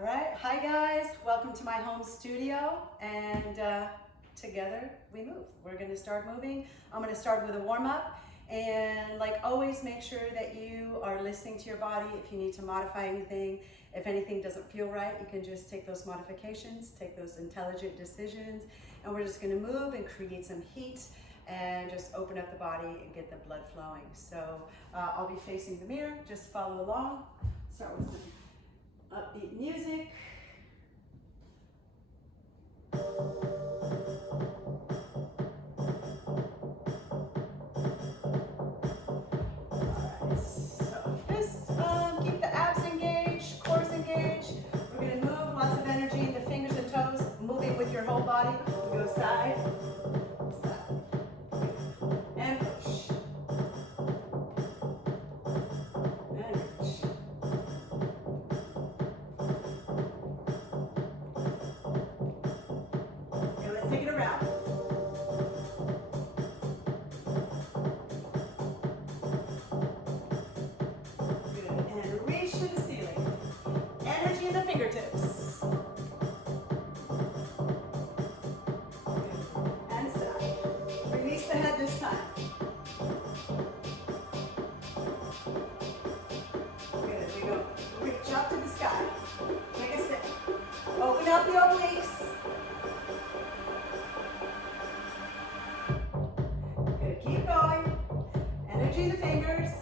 All right, hi guys, welcome to my home studio, and together we move. We're gonna start moving. I'm gonna start with a warm-up, and like always, make sure that you are listening to your body. If you need to modify anything, if anything doesn't feel right, you can just take those modifications, take those intelligent decisions, and we're just gonna move and create some heat and just open up the body and get the blood flowing. So I'll be facing the mirror, just follow along. Start with some upbeat music. Alright, so just keep the abs engaged, core engaged. We're going to move lots of energy in the fingers and toes, moving with your whole body. We go side, side, and push. And reach. Take it around. Good. And reach to the ceiling. Energy in the fingertips. Good. And stop. Release the head this time. Good. We go. Reach up to the sky. Take a step. Open up the obliques. Keep going. Energy in the fingers.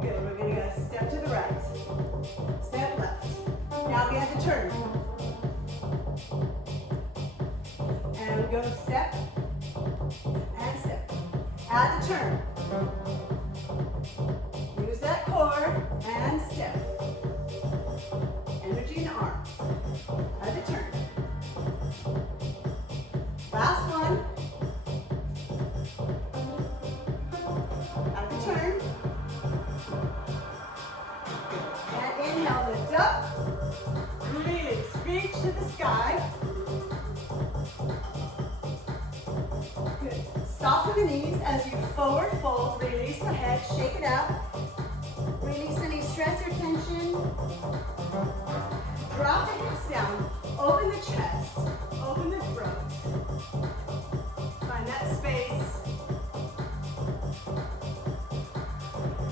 Good. We're going to go step to the right. Step left. Now we have the turn. And we go step and step. Add the turn. Use that core and step. Energy in the arms. Add the turn. Last one. Add the turn. And inhale, lift up. Release, reach to the sky. Good. Soften the knees as you forward fold. Release the head, shake it out. Release any stress or tension. Drop the hips down. Open the chest. Open the throat. Find that space.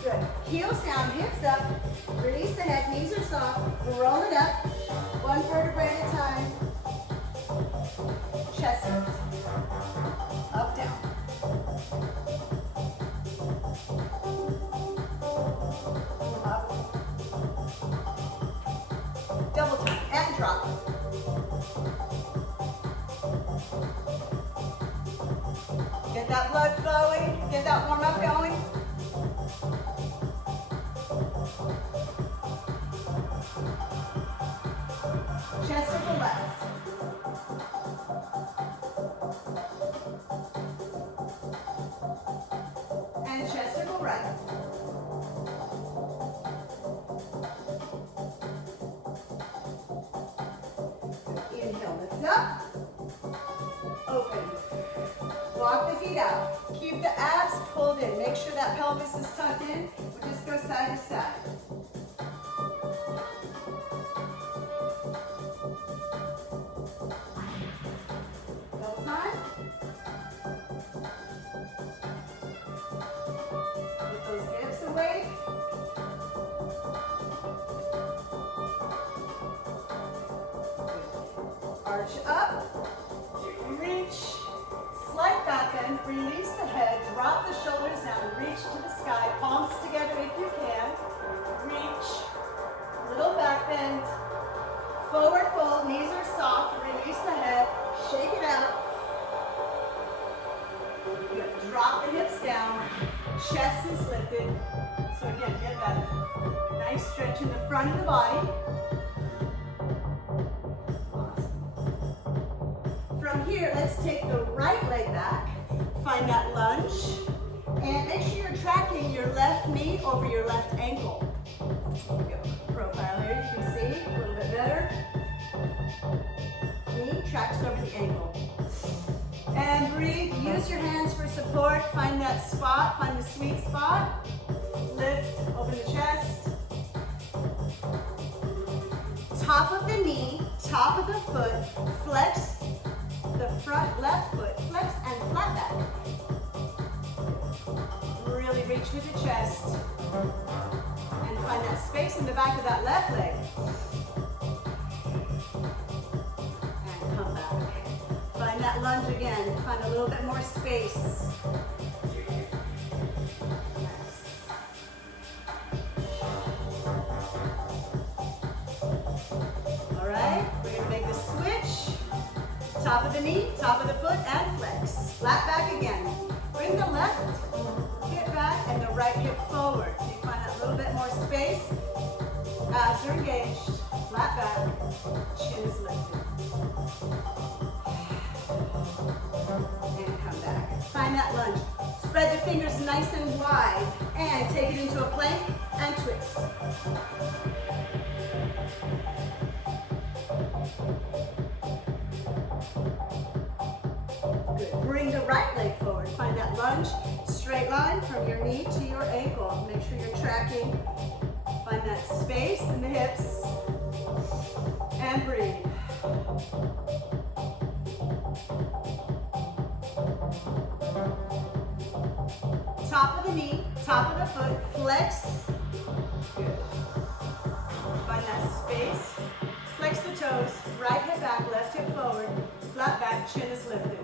Good. Heels down, hips up. Release the head, knees are soft. Roll it up. One vertebrae at a time. Chest lift. Up, down. Up. Double time and drop. Get that blood flowing. Get that warm up going. Chest circle left. And chest circle right. Inhale, lift up. Open. Walk the feet out. Keep the abs pulled in. Make sure that pelvis is tucked in. We'll just go side to side. Double time. Get those hips awake. Arch up, reach, slight back bend, release the head, drop the shoulders down, reach to the sky, palms together if you can, reach, little back bend, forward fold, knees are soft, release the head, shake it out, good. Drop the hips down, chest is lifted, so again, get that nice stretch in the front of the body. From here, let's take the right leg back, find that lunge, and make sure you're tracking your left knee over your left ankle. There we go. Profile here, you can see a little bit better. Knee tracks over the ankle. And breathe. Use your hands for support. Find that spot. Find the sweet spot. Lift. Open the chest. Top of the knee. Top of the foot. Flex the front left foot. Flex and flat back. Really reach with the chest. And find that space in the back of that left leg. And come back. Find that lunge again. Find a little bit more space. All right, we're going to make the switch. Top of the knee, top of the foot, and flex. Flat back again. Bring the left hip back and the right hip forward. So you find that little bit more space. Abs are engaged. Flat back. Chin is lifted. And come back. Find that lunge. Spread the fingers nice and wide. And take it into a plank and twist. Good. Bring the right leg forward. Find that lunge. Straight line from your knee to your ankle. Make sure you're tracking. Find that space in the hips. And breathe. Top of the knee, top of the foot, flex. Good. Find that space. Flex the toes, right hip back, left hip forward, flat back, chin is lifted.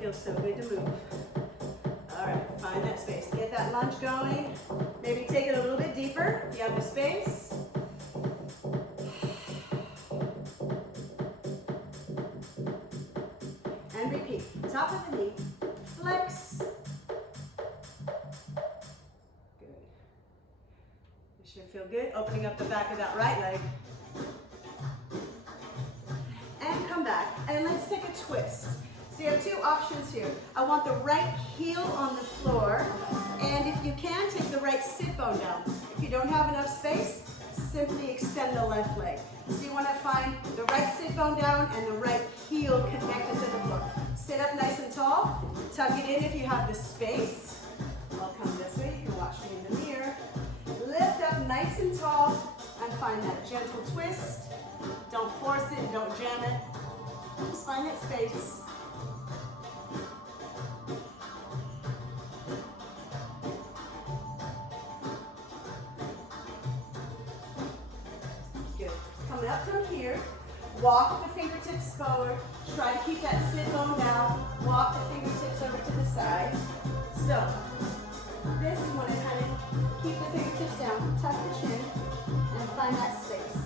Feels so good to move. All right, find that space. Get that lunge going. Maybe take it a little bit deeper if you have the space. And repeat. Top of the knee, flex. Good. You should feel good. Opening up the back of that right leg. And come back. And let's take a twist. So you have two options here. I want the right heel on the floor, and if you can, take the right sit bone down. If you don't have enough space, simply extend the left leg. So you want to find the right sit bone down and the right heel connected to the floor. Sit up nice and tall. Tuck it in if you have the space. I'll come this way. You can watch me in the mirror. Lift up nice and tall and find that gentle twist. Don't force it. Don't jam it. Just find that space. Up from here, walk the fingertips forward, try to keep that sit bone down, walk the fingertips over to the side. So, this you want to kind of keep the fingertips down, tuck the chin, and find that space.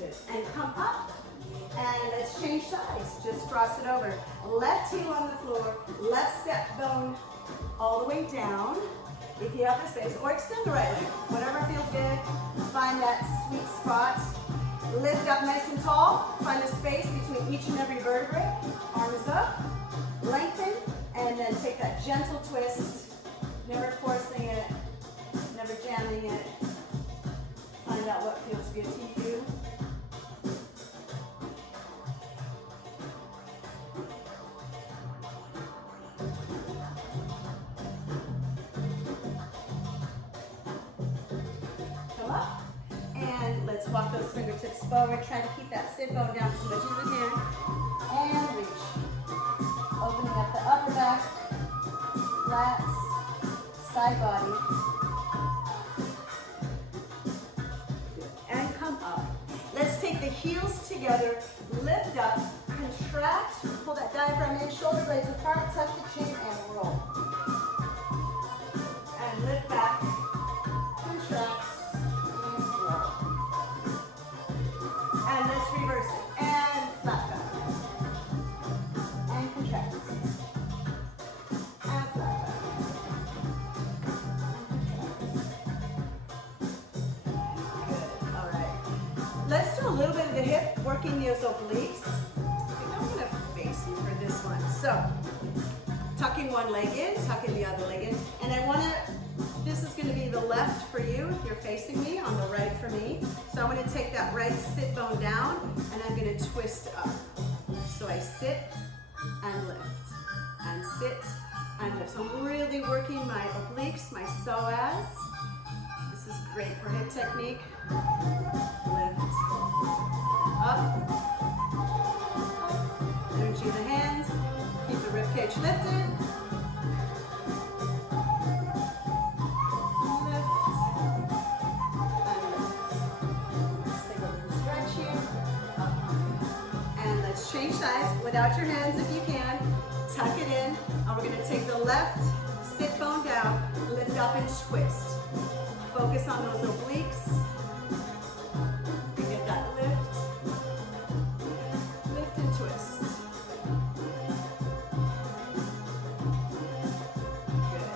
Good. And come up, and let's change sides. Just cross it over. Left heel on the floor, left sit bone all the way down, if you have the space, or extend the right leg, whatever feels good. Find that sweet spot. Lift up nice and tall. Find a space between each and every vertebrae. Arms up, lengthen, and then take that gentle twist. Never forcing it, never jamming it. Find out what feels good to you. Walk those fingertips forward. Try to keep that sit bone down as much as you can. And reach. Opening up the upper back, lats, side body. Good. And come up. Let's take the heels together. Lift up, contract, pull that diaphragm in, shoulder blades apart, touch the chin, and roll. And lift back, contract. And let's reverse it. And flat back. And contract. And flat back. Good. All right. Let's do a little bit of the hip, working those obliques. I think I'm going to face you for this one. So, tucking one leg in, tucking the other leg in, and I wanna, this is gonna be the left for you if you're facing me, on the right for me. So I'm gonna take that right sit bone down and I'm gonna twist up. So I sit and lift, and sit and lift. So I'm really working my obliques, my psoas. This is great for hip technique. Lift, up, energy of the hands, keep the rib cage lifted. Change sides without your hands if you can. Tuck it in, and we're gonna take the left sit bone down, lift up and twist. Focus on those obliques. And get that lift. Lift and twist. Good.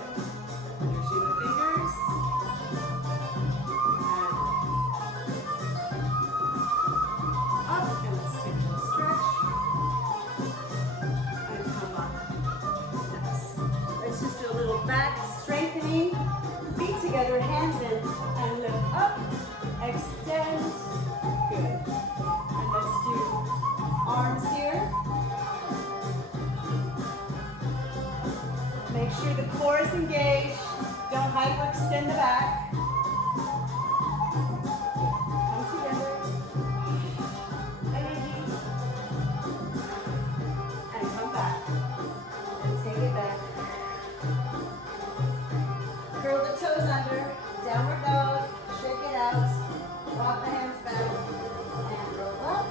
Energy with the fingers. And up, and let's take a little stretch. Back, strengthening, feet together, hands in, and lift up, extend, good. And let's do arms here. Make sure the core is engaged, don't hyperextend the back. Come together, energy, and come back, and take it back. Curl the toes under, downward dog, shake it out, rock the hands back, and roll up.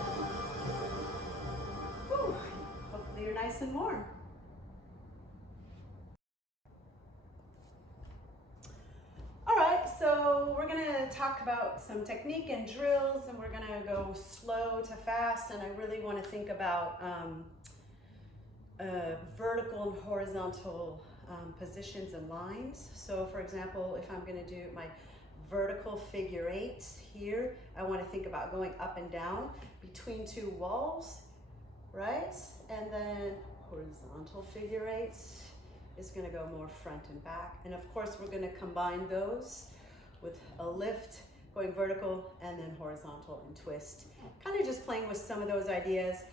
Whew. Hopefully you're nice and warm. All right, so we're gonna talk about some technique and drills, and we're gonna go slow to fast, and I really wanna think about vertical and horizontal positions and lines. So for example, if I'm going to do my vertical figure eight here, I want to think about going up and down between two walls, right? And then horizontal figure eight is going to go more front and back. And of course, we're going to combine those with a lift, going vertical and then horizontal and twist. Kind of just playing with some of those ideas.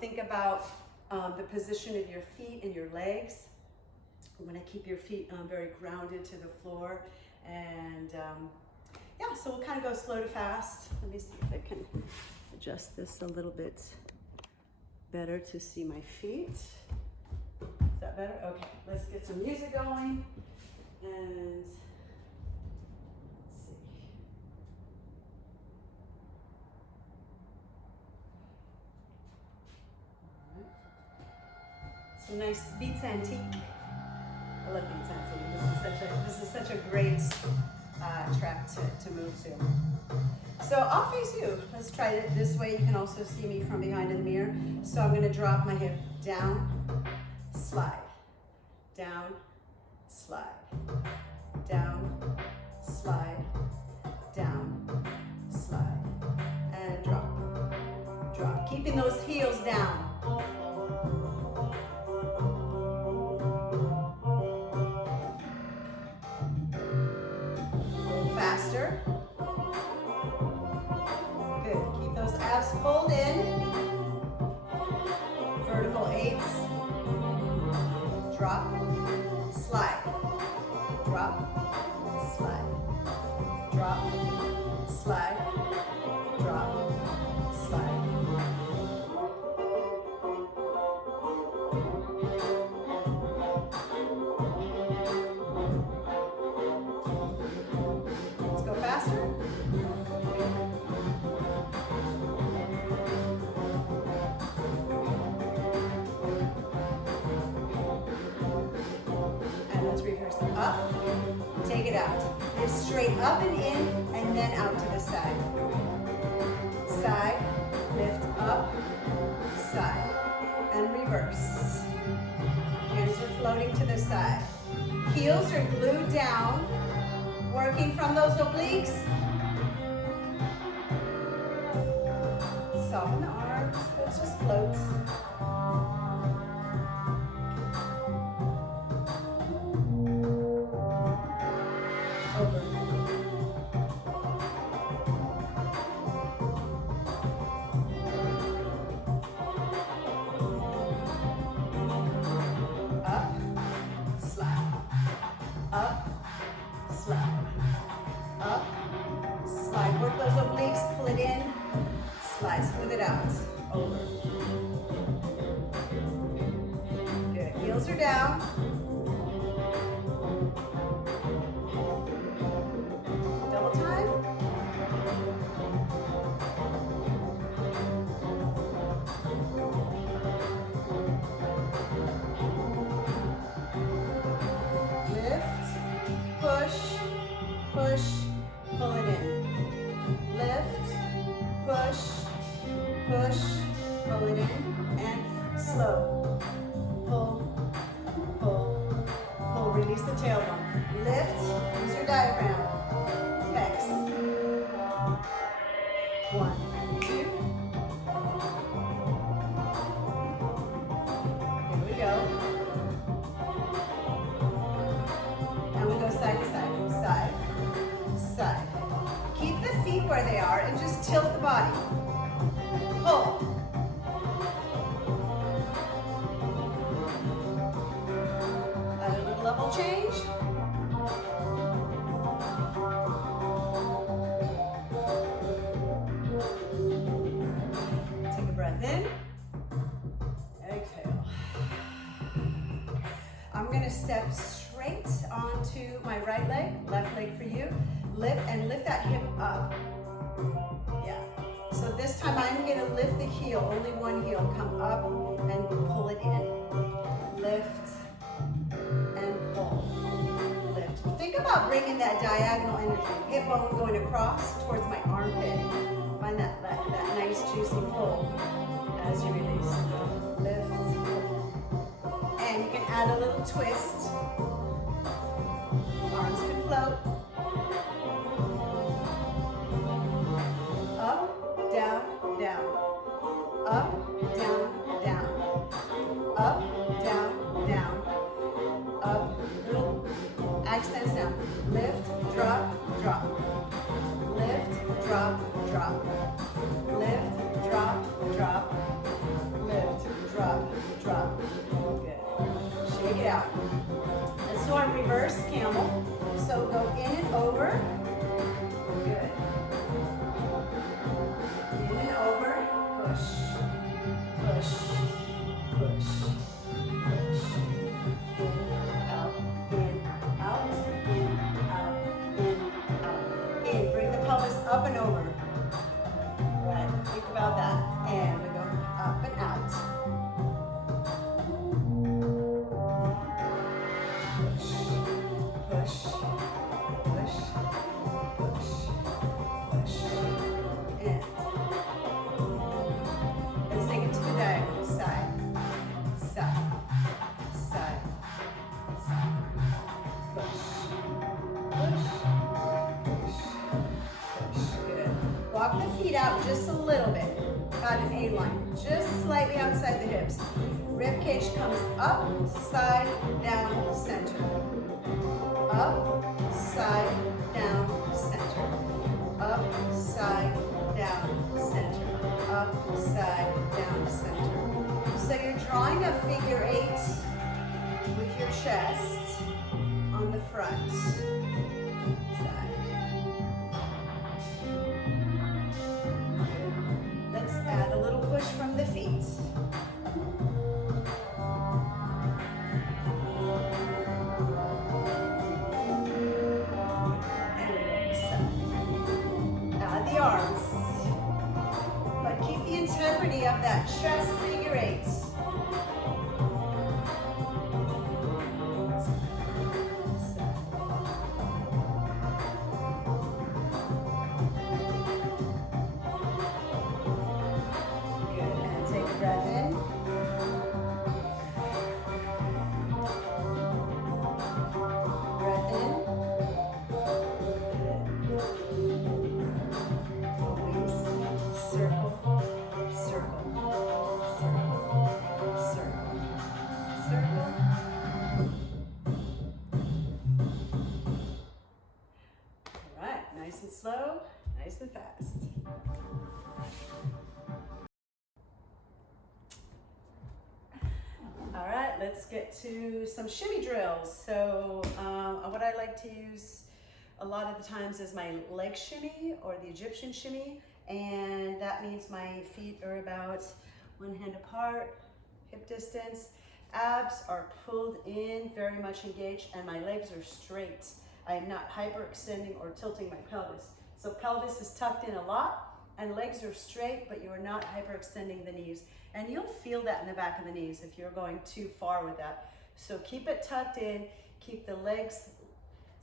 Think about the position of your feet and your legs. You want to keep your feet very grounded to the floor, and yeah, so we'll kind of go slow to fast. Let me see if I can adjust this a little bit better to see my feet. Is that better? Okay, let's get some music going, and let's see. All right. Some nice beats antique. I love beats antique. This is such a great track to move to. So I'll face you. Let's try it this way. You can also see me from behind in the mirror. So I'm going to drop my hip down, slide, down, slide, down, slide, down, slide, and drop, drop. Keeping those heels down. Faster. Good. Keep those abs pulled in. Vertical eights. Drop, slide, drop, slide, drop, slide, drop, slide. Let's go faster. And let's reverse it up. Take it out. Lift straight up and in, and then out to the side. Side, lift up, side, and reverse. Hands are floating to the side. Heels are glued down, working from those obliques. Soften the arms, let's just float. Toes are down. Double time. Lift, push, push, pull it in. Lift, push, push, pull it in, and slow. Pull, pull, pull. Release the tailbone. Lift, use your diaphragm. Pecs. 1, 2. Here we go. And we go side to side, side, side. Keep the feet where they are and just tilt the body. Pull. Add a little level change. Take a breath in. Exhale. I'm going to step straight onto my right leg, left leg for you. Lift and lift that hip up. Yeah. So this time I'm going to lift the heel, only one heel. Come up and pull it in. Lift and pull. Lift. Think about bringing that diagonal energy. Hip bone going across towards my armpit. Find that nice juicy pull as you release. Lift. And you can add a little twist. Arms can float. Up, down, down. Up, down, down. Up, down, down. Up, little accents down. Lift, drop, drop. Lift, drop, drop. Lift, drop, drop. Lift, drop, drop. Good. Shake it out. Let's do our reverse camel. So go in and over. Good. In and over. Push. Push. Push. Push. In, out, in, out, in, out, in, out. In. Bring the pelvis up and over. Right. Think about that. And we go up and out. Push, push, push, push, push, and let's take it to the diagonal. Side, side, side, side. Push, push, push, push. Good. Walk the feet out just a little bit. About an A-line, just slightly outside the hips. Rib cage comes up, side, down, center. Up, side, down, center. Up, side, down, center. Up, side, down, center. So you're drawing a figure 8 with your chest on the front. Side. Let's add a little push from the feet. And we go side. Add the arms. But keep the integrity of that chest figure 8. Nice and slow, nice and fast. All right, let's get to some shimmy drills. So what I like to use a lot of the times is my leg shimmy or the Egyptian shimmy, and that means my feet are about 1 hand apart, hip distance. Abs are pulled in, very much engaged, and my legs are straight. I am not hyperextending or tilting my pelvis. So pelvis is tucked in a lot and legs are straight, but you are not hyperextending the knees. And you'll feel that in the back of the knees if you're going too far with that. So keep it tucked in, keep the legs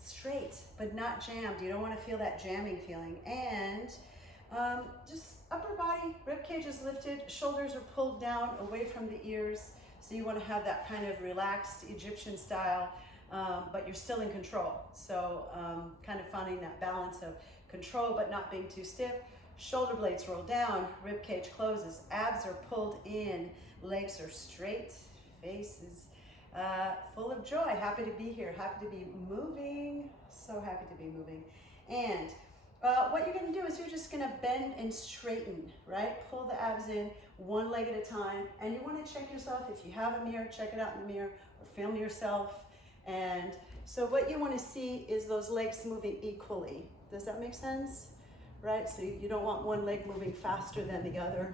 straight, but not jammed. You don't want to feel that jamming feeling. And just upper body, rib cage is lifted, shoulders are pulled down away from the ears. So you want to have that kind of relaxed Egyptian style, but you're still in control. So kind of finding that balance of control, but not being too stiff. Shoulder blades roll down, rib cage closes, abs are pulled in, legs are straight, face is full of joy. Happy to be here, happy to be moving, so happy to be moving. And what you're gonna do is you're just gonna bend and straighten, right? Pull the abs in, one leg at a time, and you wanna check yourself. If you have a mirror, check it out in the mirror, or film yourself. And so what you wanna see is those legs moving equally. Does that make sense? Right, so you don't want one leg moving faster than the other.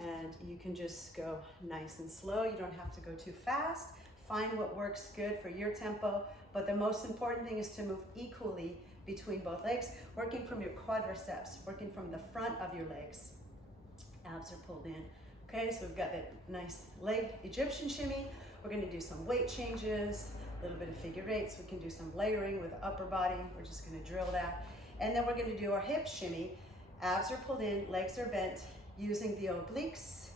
And you can just go nice and slow. You don't have to go too fast. Find what works good for your tempo. But the most important thing is to move equally between both legs, working from your quadriceps, working from the front of your legs. Abs are pulled in. Okay, so we've got that nice leg Egyptian shimmy. We're gonna do some weight changes, a little bit of figure eights. We can do some layering with the upper body. We're just gonna drill that. And then we're going to do our hip shimmy. Abs are pulled in, legs are bent, using the obliques,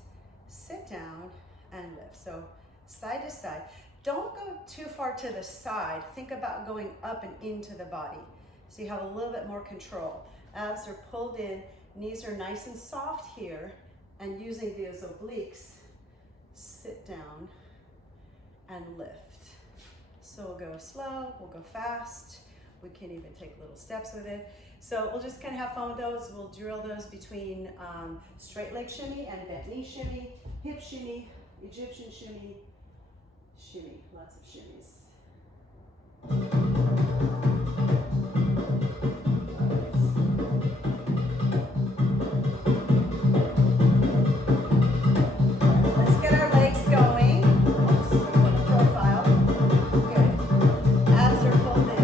sit down and lift. So side to side. Don't go too far to the side. Think about going up and into the body. So you have a little bit more control. Abs are pulled in, knees are nice and soft here, and using those obliques, sit down and lift. So we'll go slow, we'll go fast. We can even take little steps with it. So we'll just kind of have fun with those. We'll drill those between straight leg shimmy and bent knee shimmy, hip shimmy, Egyptian shimmy, shimmy, lots of shimmies. Let's get our legs going. Oops, profile. Good. Abs are pulled in.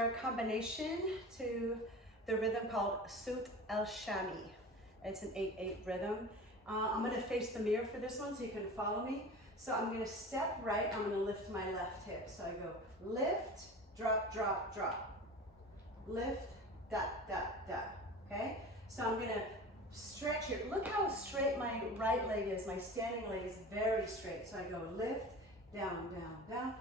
our combination to the rhythm called Sut El Shami. It's an 8/8 rhythm. I'm gonna face the mirror for this one so you can follow me. So I'm gonna step right, I'm gonna lift my left hip. So I go lift, drop, drop, drop. Lift, da, da, da, okay? So I'm gonna stretch it. Look how straight my right leg is. My standing leg is very straight. So I go lift, down, down, down,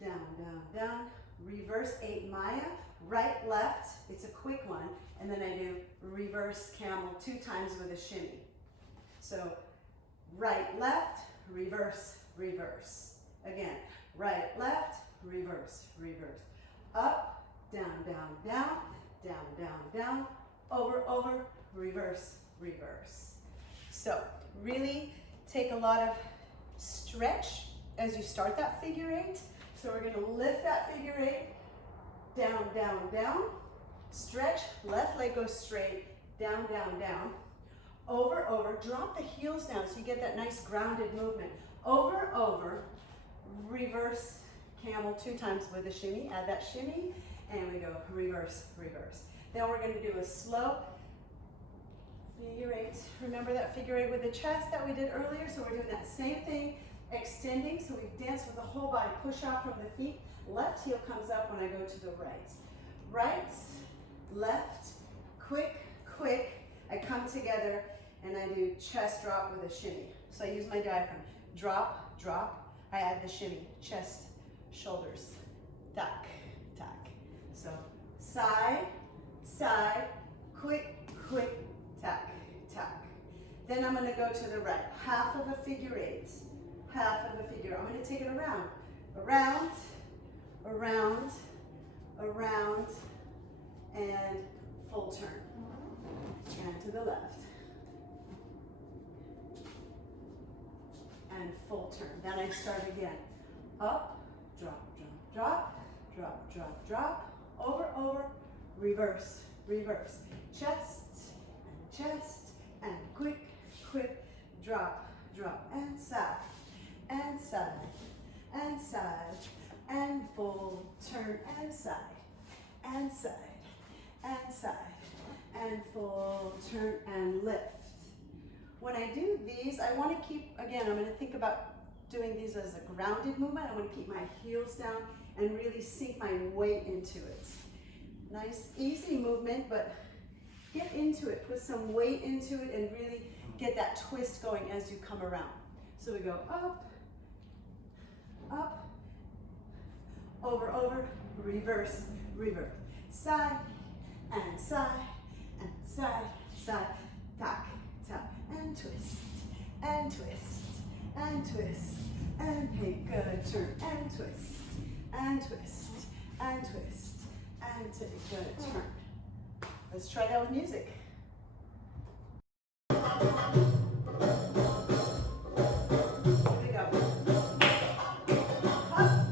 down, down, down. Reverse 8 Maya, right, left. It's a quick one. And then I do reverse camel 2 times with a shimmy. So right, left, reverse, reverse. Again, right, left, reverse, reverse. Up, down, down, down, down, down, down, over, over, reverse, reverse. So really take a lot of stretch as you start that figure 8. So we're gonna lift that figure 8, down, down, down, stretch, left leg goes straight, down, down, down, over, over, drop the heels down so you get that nice grounded movement. Over, over, reverse camel 2 times with a shimmy, add that shimmy, and we go reverse, reverse. Then we're gonna do a slow figure 8. Remember that figure 8 with the chest that we did earlier? So we're doing that same thing, extending, so we dance with the whole body, push out from the feet, left heel comes up when I go to the right. Right, left, quick, quick, I come together and I do chest drop with a shimmy. So I use my diaphragm, drop, drop, I add the shimmy, chest, shoulders, tack, tack. So side, side, quick, quick, tack, tack. Then I'm gonna go to the right, half of a figure 8, half of a figure. I'm gonna take it around, around, around, around, and full turn. And to the left. And full turn. Then I start again. Up, drop, drop, drop, drop, drop, drop, over, over, reverse, reverse. Chest, and quick, quick, drop, drop, and side, and side, and side, and full turn, and side, and side, and side, and full turn, and lift. When I do these, I want to keep, again, I'm going to think about doing these as a grounded movement. I want to keep my heels down and really sink my weight into it. Nice, easy movement, but get into it. Put some weight into it and really get that twist going as you come around. So we go up, up, over, over, reverse, reverse. Side, and side, and side, side, tack, tack, and twist, and twist, and twist, and take good turn, and twist, and twist, and twist, and take good turn. Let's try that with music. Here we go. Up.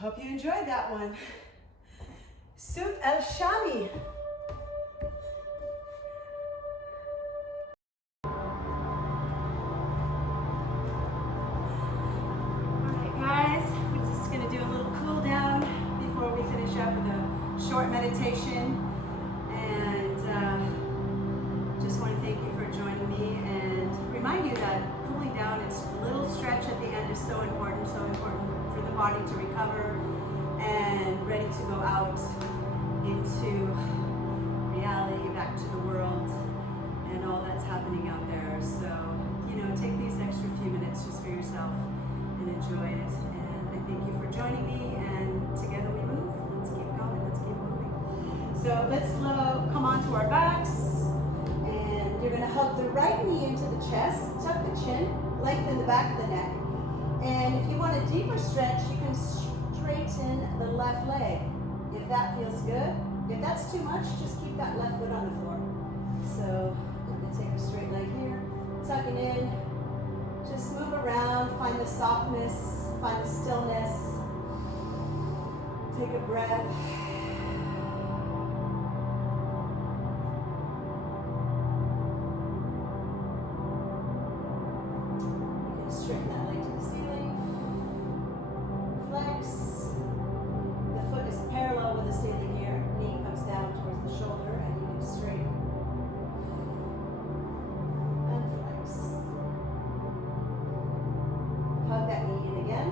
Hope you enjoyed that one. Sut el Shami. Alright guys, we're just going to do a little cool down before we finish up with a short meditation. And just want to thank you for joining me and remind you that cooling down, it's a little stretch at the end is so important for the body to recover and ready to go out into reality, back to the world and all that's happening out there. So, take these extra few minutes just for yourself and enjoy it. And I thank you for joining me, and together we move. Let's keep going, let's keep moving. So let's come onto our backs, and you're gonna hug the right knee into the chest, tuck the chin, lengthen the back of the neck. And if you want a deeper stretch, you can straighten the left leg, if that feels good. If that's too much, just keep that left foot on the floor. So I'm gonna take a straight leg here, tuck it in, just move around, find the softness, find the stillness. Take a breath. You can straighten that leg to the ceiling. Flex. The foot is parallel with the ceiling here. Knee comes down towards the shoulder, and you can straighten. And flex. Hug that knee in again.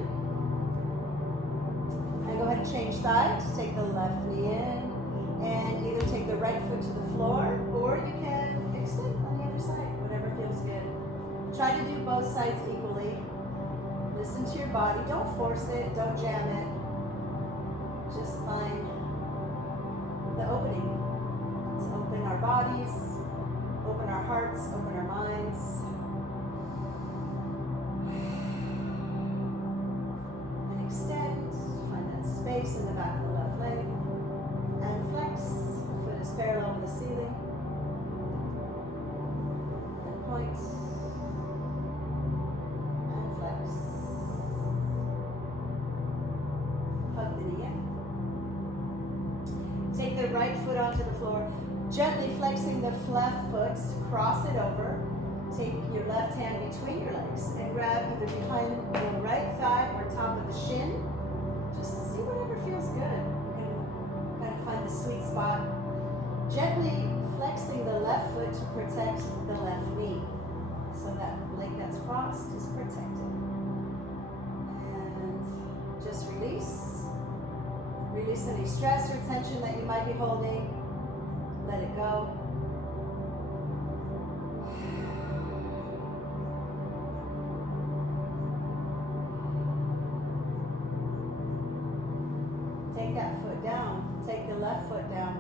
And go ahead and change sides. Take the left knee in, and either take the right foot to the floor, or you can extend on the other side, whatever feels good. Try to do both sides equally. Listen to your body. Don't force it. Don't jam it. Just find the opening. Let's open our bodies, open our hearts, open our minds. And extend. Find that space in the back of the left leg. And flex. The foot is parallel with the ceiling. And point. And flex. Hug the knee in. Take the right foot onto the floor, gently flexing the left foot, cross it over. Take your left hand between your legs and grab either behind your right thigh or top of the shin. Just see whatever feels good. You can kind of find the sweet spot. Gently flexing the left foot to protect the left knee. So that leg that's crossed is protected. And just release. Release any stress or tension that you might be holding. Let it go. Take that foot down. Take the left foot down.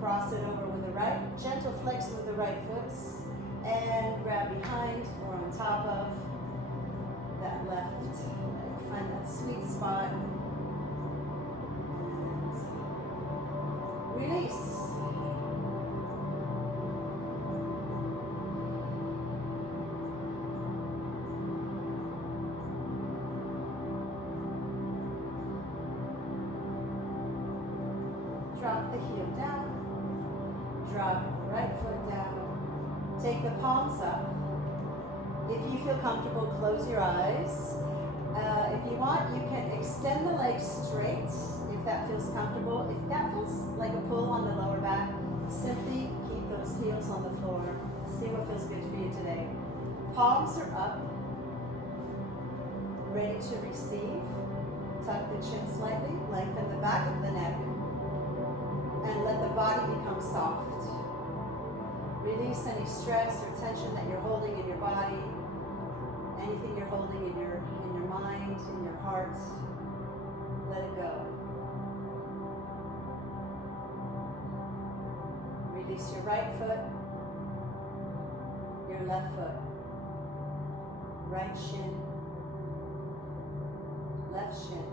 Cross it over with the right. Gentle flex with the right foot. And grab behind or on top of that left. Find that sweet spot. Release. Drop the heel down. Drop the right foot down. Take the palms up. If you feel comfortable, close your eyes. If you want, you can extend the legs straight if that feels comfortable. If that feels like a pull on the lower back, simply keep those heels on the floor. See what feels good for you today. Palms are up, ready to receive. Tuck the chin slightly, lengthen the back of the neck, and let the body become soft. Release any stress or tension that you're holding in your body, anything you're holding in your mind, in your heart. Let it go. Release your right foot, your left foot, right shin, left shin,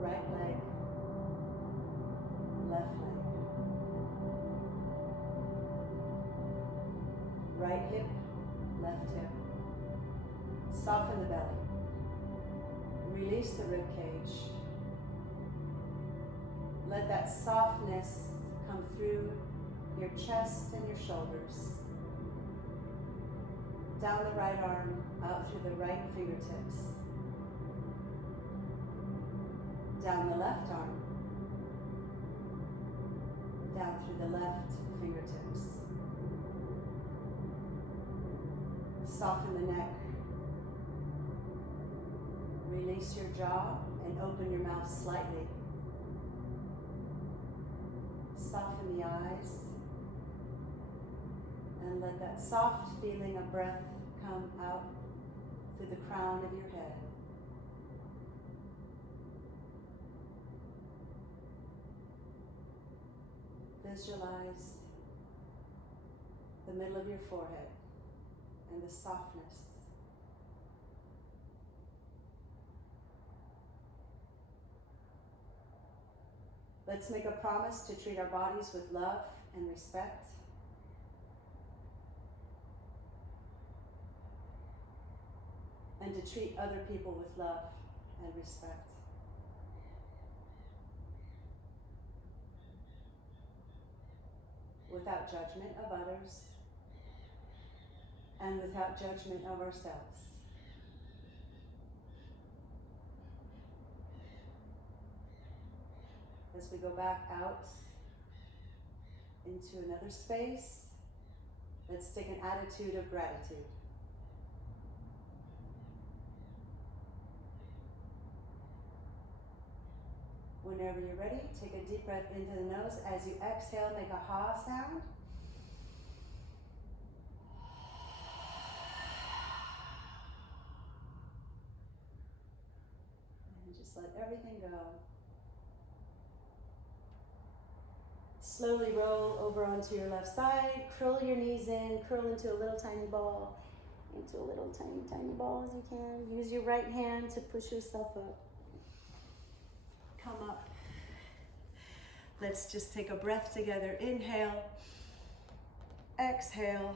right leg, left leg, right hip, left hip. Soften the belly. Release the rib cage. Let that softness come through your chest and your shoulders. Down the right arm, out through the right fingertips. Down the left arm. Down through the left fingertips. Soften the neck. Release your jaw and open your mouth slightly. Soften the eyes. And let that soft feeling of breath come out through the crown of your head. Visualize the middle of your forehead and the softness. Let's make a promise to treat our bodies with love and respect. And to treat other people with love and respect. Without judgment of others and without judgment of ourselves. As we go back out into another space, let's take an attitude of gratitude. Whenever you're ready, take a deep breath into the nose. As you exhale, make a ha sound. And just let everything go. Slowly roll over onto your left side. Curl your knees in. Curl into a little tiny ball. Into a little tiny ball as you can. Use your right hand to push yourself up. Come up. Let's just take a breath together. Inhale. Exhale.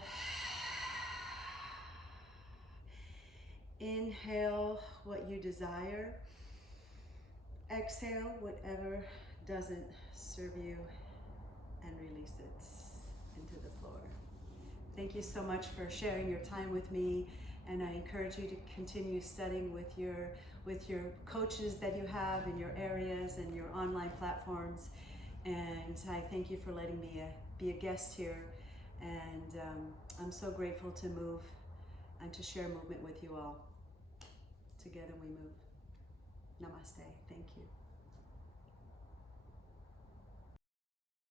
Inhale what you desire. Exhale whatever doesn't serve you, and release it into the floor. Thank you so much for sharing your time with me, and I encourage you to continue studying with your coaches that you have in your areas and your online platforms. And I thank you for letting me be a guest here. And I'm so grateful to move and to share movement with you all. Together we move. Namaste. Thank you.